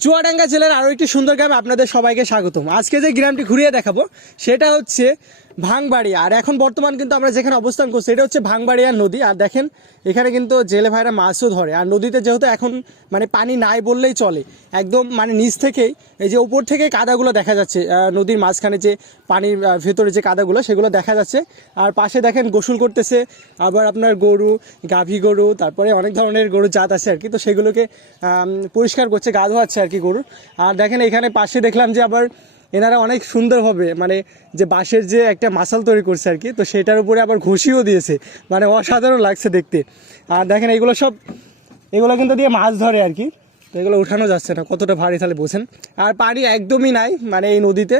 চুয়াডাঙ্গা জেলার আরো একটি সুন্দর গ্রামে আপনাদের সবাইকে স্বাগতম। আজকে যে গ্রামটি ঘুরিয়ে দেখাবো সেটা হচ্ছে ভাঙবাড়িয়া। আর এখন বর্তমান কিন্তু আমরা যেখানে অবস্থান করছি এটা হচ্ছে ভাঙবাড়িয়া নদী। আর দেখেন এখানে কিন্তু জেলে ভাইরা মাছও ধরে। আর নদীতে যেহেতু এখন মানে পানি নাই বললেই চলে, একদম মানে নিচ থেকেই এই যে উপর থেকে কাদাগুলো দেখা যাচ্ছে, নদীর মাঝখানে যে পানির ভেতরে যে কাদাগুলো সেগুলো দেখা যাচ্ছে। আর পাশে দেখেন গোসল করতেছে আবার আপনার গরু, গাভী গরু, তারপরে অনেক ধরনের গরু জাত আছে আর কি। তো সেগুলোকে পরিষ্কার করছে, গা ধোয়াচ্ছে আর কি গরুর। আর দেখেন এখানে পাশে দেখলাম যে আবার এনারা অনেক সুন্দরভাবে মানে যে বাঁশের যে একটা মাসাল তৈরি করছে আর কি, তো সেটার উপরে আবার ঘষিও দিয়েছে, মানে অসাধারণ লাগছে দেখতে। আর দেখেন এগুলো কিন্তু দিয়ে মাছ ধরে আর কি। তো এগুলো উঠানো যাচ্ছে না, কতটা ভারী তাহলে বোঝেন। আর পানি একদমই নাই মানে এই নদীতে।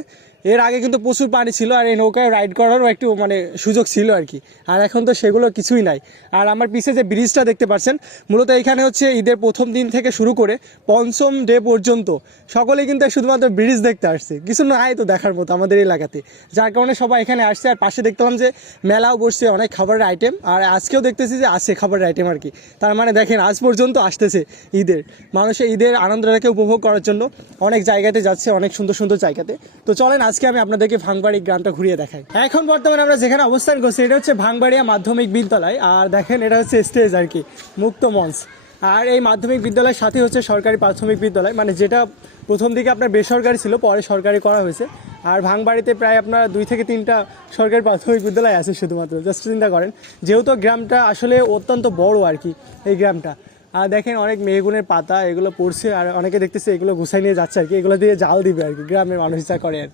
এর আগে কিন্তু প্রচুর পানি ছিল আর এই নৌকায় রাইড করারও একটু মানে সুযোগ ছিল আর কি। আর এখন তো সেগুলো কিছুই নাই। আর আমার পিছে যে ব্রিজটা দেখতে পাচ্ছেন, মূলত এখানে হচ্ছে ঈদের প্রথম দিন থেকে শুরু করে পঞ্চম ডে পর্যন্ত সকলেই কিন্তু শুধুমাত্র ব্রিজ দেখতে আসছে, কিছু নাই তো দেখার মতো আমাদের এলাকাতে, যার কারণে সবাই এখানে আসছে। আর পাশে দেখলাম যে মেলাও বসছে, অনেক খাবারের আইটেম। আর আজকেও দেখতেছি যে আছে খাবারের আইটেম আর কি। তার মানে দেখেন আজ পর্যন্ত আসতেছে ঈদের মানুষের ঈদের আনন্দটাকে উপভোগ করার জন্য অনেক জায়গাতে যাচ্ছে, অনেক সুন্দর সুন্দর জায়গাতে। তো চলেন আজকে আমি আপনাদেরকে ভাঙবাড়ি গ্রামটা ঘুরিয়ে দেখাই। এখন বর্তমানে আমরা যেখানে অবস্থান করছি এটা হচ্ছে ভাঙবাড়িয়া মাধ্যমিক বিদ্যালয়। আর দেখেন এটা হচ্ছে স্টেজ আর কি, মুক্ত মঞ্চ। আর এই মাধ্যমিক বিদ্যালয়ের সাথে হচ্ছে সরকারি প্রাথমিক বিদ্যালয়, মানে যেটা প্রথম দিকে আপনার বেসরকারি ছিল, পরে সরকারি করা হয়েছে। আর ভাঙবাড়িতে প্রায় আপনার 2 থেকে 3টা সরকারি প্রাথমিক বিদ্যালয় আছে শুধুমাত্র। জাস্ট চিন্তা করেন, যেহেতু গ্রামটা আসলে অত্যন্ত বড় আর কি এই গ্রামটা। আর দেখেন অনেক মেহগুনের পাতা এগুলো পড়ছে, আর অনেকে দেখতেছে এগুলো গুছাই নিয়ে যাচ্ছে আর কি, এগুলো দিয়ে জাল দিবে আর কি, গ্রামের মানুষ যা করে আর।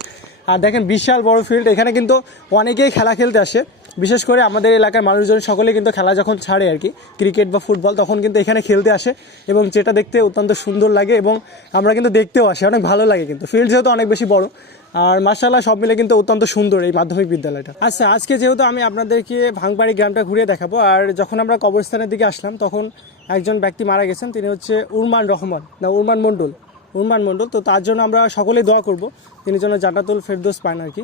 আর দেখেন বিশাল বড় ফিল্ড, এখানে কিন্তু অনেকেই খেলা খেলতে আসে। বিশেষ করে আমাদের এলাকার মানুষজন সকলে কিন্তু খেলা যখন ছাড়ে আর কি, ক্রিকেট বা ফুটবল, তখন কিন্তু এখানে খেলতে আসে এবং যেটা দেখতে অত্যন্ত সুন্দর লাগে এবং আমরা কিন্তু দেখতেও আসি, অনেক ভালো লাগে। কিন্তু ফিল্ড যেহেতু অনেক বেশি বড়, আর মাশাআল্লাহ সব মিলে কিন্তু অত্যন্ত সুন্দর এই মাধ্যমিক বিদ্যালয়টা। আচ্ছা, আজকে যেহেতু আমি আপনাদেরকে ভাঙবাড়ি গ্রামটা ঘুরিয়ে দেখাবো, আর যখন আমরা কবরস্থানের দিকে আসলাম তখন একজন ব্যক্তি মারা গেছেন, তিনি হচ্ছে উরমান মণ্ডল। তো তার জন্য আমরা সকলেই দোয়া করব, তিনি যেন জান্নাতুল ফেরদৌস পান আর কি।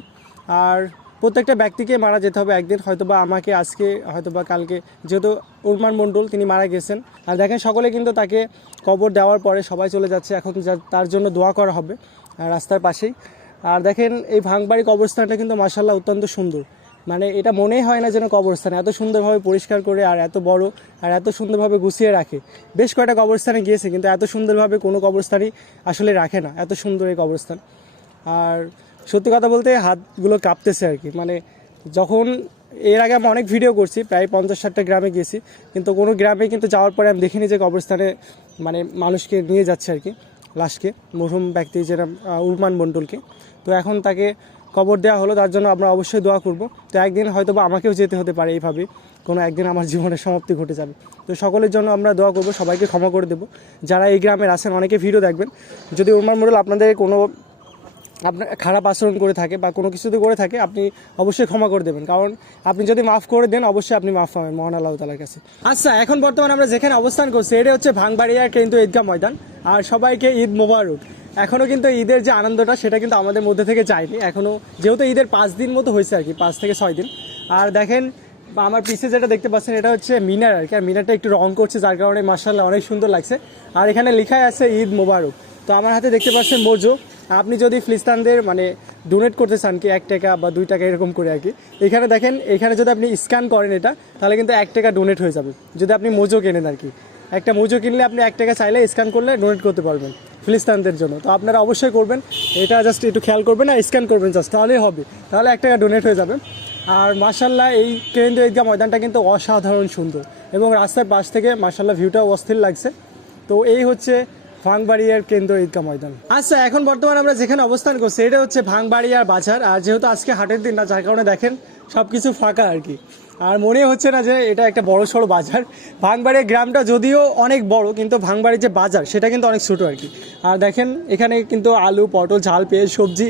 আর প্রত্যেকটা ব্যক্তিকে মারা যেতে হবে একদিন, হয়তোবা আমাকে আজকে, হয়তোবা কালকে, যেহেতু উরমান মণ্ডল তিনি মারা গেছেন। আর দেখেন সকলে কিন্তু তাকে কবর দেওয়ার পরে সবাই চলে যাচ্ছে, এখন তার জন্য দোয়া করা হবে রাস্তার পাশেই। আর দেখেন এই ভাঙবাড়ি কবরস্থানটা কিন্তু মাশাআল্লাহ অত্যন্ত সুন্দর, মানে এটা মনেই হয় না যেন কবরস্থান, এত সুন্দরভাবে পরিষ্কার করে আর এত বড় আর এত সুন্দরভাবে গুছিয়ে রাখে। বেশ কয়েকটা কবরস্থানে গিয়েছে কিন্তু এত সুন্দরভাবে কোনো কবরস্থানই আসলে রাখে না, এত সুন্দর এই কবরস্থান। আর সত্যি কথা বলতে হাতগুলো কাঁপতেছে আর কি, মানে যখন এর আগে আমি অনেক ভিডিও করছি, প্রায় 50-60টা গ্রামে গিয়েছি, কিন্তু কোনো গ্রামে কিন্তু যাওয়ার পরে আমি দেখিনি যে কবরস্থানে মানে মানুষকে নিয়ে যাচ্ছে আর কি, লাশকে, মরহুম ব্যক্তি যেটা উরমান মণ্ডলকে। তো এখন তাকে কবর দেওয়া হলো, তার জন্য আমরা অবশ্যই দোয়া করব। তো একদিন হয়তো বা আমাকেও যেতে হতে পারে এইভাবে, কোনো একদিন আমার জীবনের সমাপ্তি ঘটে যাবে। তো সকলের জন্য আমরা দোয়া করব, সবাইকে ক্ষমা করে দেবো যারা এই গ্রামের আছেন। অনেকে ভিডিও দেখবেন, যদি উরমান মণ্ডল আপনাদের কোনো আপনার খারাপ আচরণ করে থাকে বা কোনো কিছুতে করে থাকে, আপনি অবশ্যই ক্ষমা করে দেবেন, কারণ আপনি যদি মাফ করে দেন অবশ্যই আপনি মাফ পাবেন মহান আল্লাহ তাআলার কাছে। আচ্ছা, এখন বর্তমানে আমরা যেখানে অবস্থান করছি এটা হচ্ছে ভাঙবাড়িয়া কিন্তু ঈদগাহ ময়দান। আর সবাইকে ঈদ মোবারক। এখনও কিন্তু ঈদের যে আনন্দটা সেটা কিন্তু আমাদের মধ্যে থেকে যায়নি এখনও, যেহেতু ঈদের 5 দিন মতো হয়েছে আর কি, 5 থেকে 6 দিন। আর দেখেন আমার পিছে যেটা দেখতে পাচ্ছেন এটা হচ্ছে মিনার আর কি, আর মিনারটা একটু রং করছে, যার কারণে মাশাআল্লাহ অনেক সুন্দর লাগছে। আর এখানে লেখাই আছে ঈদ মোবারক। তো আমার হাতে দেখতে পাচ্ছেন মোজো। আপনি যদি ফিলিস্তিনদের মানে ডোনেট করতে চান কি 1 টাকা বা 2 টাকা এরকম করে আর কি, এখানে দেখেন, এখানে যদি আপনি স্ক্যান করেন এটা, তাহলে কিন্তু 1 টাকা ডোনেট হয়ে যাবে যদি আপনি মোজো কেনেন আর কি। একটা মোজো কিনলে আপনি 1 টাকা চাইলে স্ক্যান করলে ডোনেট করতে পারবেন ফিলিস্তিনদের জন্য। তো আপনারা অবশ্যই করবেন এটা, জাস্ট একটু খেয়াল করবেন আর স্ক্যান করবেন জাস্ট, তাহলেই হবে, তাহলে 1 টাকা ডোনেট হয়ে যাবে। আর মাশাআল্লাহ এই কেন্দ্রীয় ঈদগাহ ময়দানটা কিন্তু অসাধারণ সুন্দর এবং রাস্তার পাশ থেকে মাশাআল্লাহ ভিউটাও অস্থির লাগছে। তো এই হচ্ছে ভাঙবাড়িয়ার কেন্দ্র ঈদগাহ ময়দান। আচ্ছা, এখন বর্তমানে আমরা যেখানে অবস্থান করছি এটা হচ্ছে ভাঙবাড়িয়ার বাজার। আর যেহেতু আজকে হাটের দিন না, যার কারণে দেখেন সব কিছু ফাঁকা আর কি, আর মনে হচ্ছে না যে এটা একটা বড় সড়ো বাজার। ভাঙবাড়িয়া গ্রামটা যদিও অনেক বড়, কিন্তু ভাঙবাড়ির যে বাজার সেটা কিন্তু অনেক ছোটো আর কি। আর দেখেন এখানে কিন্তু আলু, পটল, ঝাল, পেঁয়াজ, সবজি,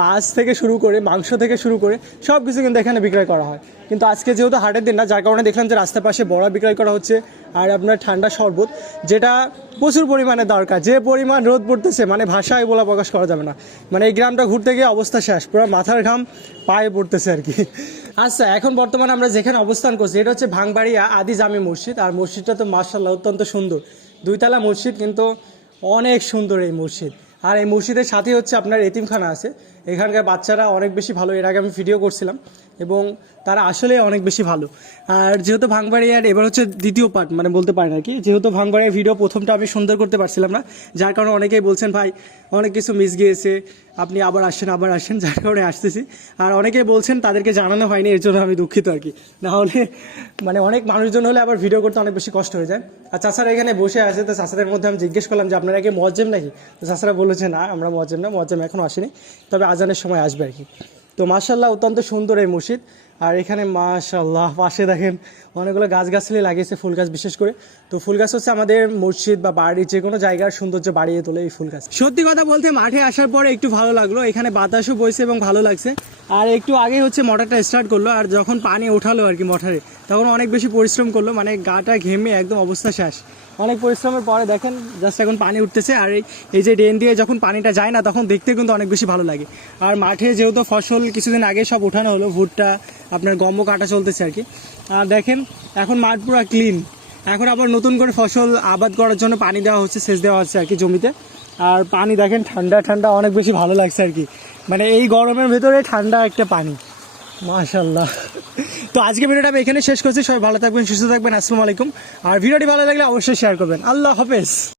মাছ থেকে শুরু করে মাংস থেকে শুরু করে সব কিছু কিন্তু এখানে বিক্রয় করা হয়। কিন্তু আজকে যেহেতু হাটের দিন না, যার কারণে দেখলাম যে রাস্তার পাশে বড়া বিক্রয় করা হচ্ছে, আর আপনার ঠান্ডা শরবত, যেটা প্রচুর পরিমাণে দরকার। যে পরিমাণ রোদ পড়তেছে মানে ভাষায় বলা প্রকাশ করা যাবে না, মানে এই গ্রামটা ঘুরতে গিয়ে অবস্থা শেষ, পুরো মাথার ঘাম পায়ে পড়তেছে আর কি। আচ্ছা, এখন বর্তমানে আমরা যেখানে অবস্থান করছি এটা হচ্ছে ভাঙবাড়িয়া আদি জামে মসজিদ। আর মসজিদটা তো মাশাআল্লাহ অত্যন্ত সুন্দর, 2 তলা মসজিদ, কিন্তু অনেক সুন্দর এই মসজিদ। আর এই মসজিদের সাথে হচ্ছে আপনার এতিমখানা আছে। এখানকার বাচ্চারা অনেক বেশি ভালো, এর আগে আমি ভিডিও করছিলাম এবং তারা আসলে অনেক বেশি ভালো। আর যেহেতু ভাঙবাড়িয়ার এবার হচ্ছে দ্বিতীয় পার্ট মানে বলতে পারেন আর কি, যেহেতু ভাঙবাড়িয়ার ভিডিও প্রথমটা আমি সুন্দর করতে পারছিলাম না, যার কারণে অনেকেই বলছেন ভাই অনেক কিছু মিস গিয়েছে, আপনি আবার আসেন, যার কারণে আসতেছি। আর অনেকেই বলছেন তাদেরকে জানানো হয়নি, এর জন্য আমি দুঃখিত আর কি। না হলে মানে অনেক মানুষজন হলে আবার ভিডিও করতে অনেক বেশি কষ্ট হয়ে যায়। আর চাচারা এখানে বসে আছে, তো চাচাদের মধ্যে আমি জিজ্ঞেস করলাম যে আপনারা কি মুয়াজ্জিম নাকি? তো চাচারা বলেছে না আমরা মুয়াজ্জিম না, মুয়াজ্জিম এখনও আসেনি, তবে আজানের সময় আসবে আর কি। তো মাশাআল্লাহ অত্যন্ত সুন্দর এই মসজিদ। আর এখানে মাশাআল্লাহ পাশে দেখেন অনেকগুলো গাছগাছালি লাগিয়েছে, ফুল গাছ বিশেষ করে। তো ফুল গাছ হচ্ছে আমাদের মসজিদ বা বাড়ি যে কোনো জায়গার সৌন্দর্য বাড়িয়ে তোলে এই ফুল গাছ। সত্যি কথা বলতে মাঠে আসার পরে একটু ভালো লাগলো, এখানে বাতাসও বইছে এবং ভালো লাগছে। আর একটু আগে হচ্ছে মোটরটা স্টার্ট করলো, আর যখন পানি ওঠালো আর কি মোটরে, তখন অনেক বেশি পরিশ্রম করলো, মানে গাটা ঘেমে একদম অবস্থা শেষ। অনেক পরিশ্রমের পরে দেখেন জাস্ট এখন পানি উঠতেছে। আর এই যে ড্রেন দিয়ে যখন পানিটা যায় না তখন দেখতে কিন্তু অনেক বেশি ভালো লাগে। আর মাঠে যেহেতু ফসল কিছুদিন আগে সব ওঠানো হলো, ভুট্টা আপনার গমও কাটা চলতেছে আর কি। আর দেখেন এখন মাঠ পুরো ক্লিন, এখন আবার নতুন করে ফসল আবাদ করার জন্য পানি দেওয়া হচ্ছে, সেচ দেওয়া হচ্ছে আর কি জমিতে। আর পানি দেখেন ঠান্ডা ঠান্ডা, অনেক বেশি ভালো লাগছে আর কি, মানে এই গরমের ভেতরে ঠান্ডা একটা পানি, মাশাআল্লাহ। তো আজকে ভিডিওটা আমি এখানে শেষ করছি। সবাই ভালো থাকবেন, সুস্থ থাকবেন, আসসালামু আলাইকুম। আর ভিডিওটি ভালো লাগলে অবশ্যই শেয়ার করবেন। আল্লাহ হাফেজ।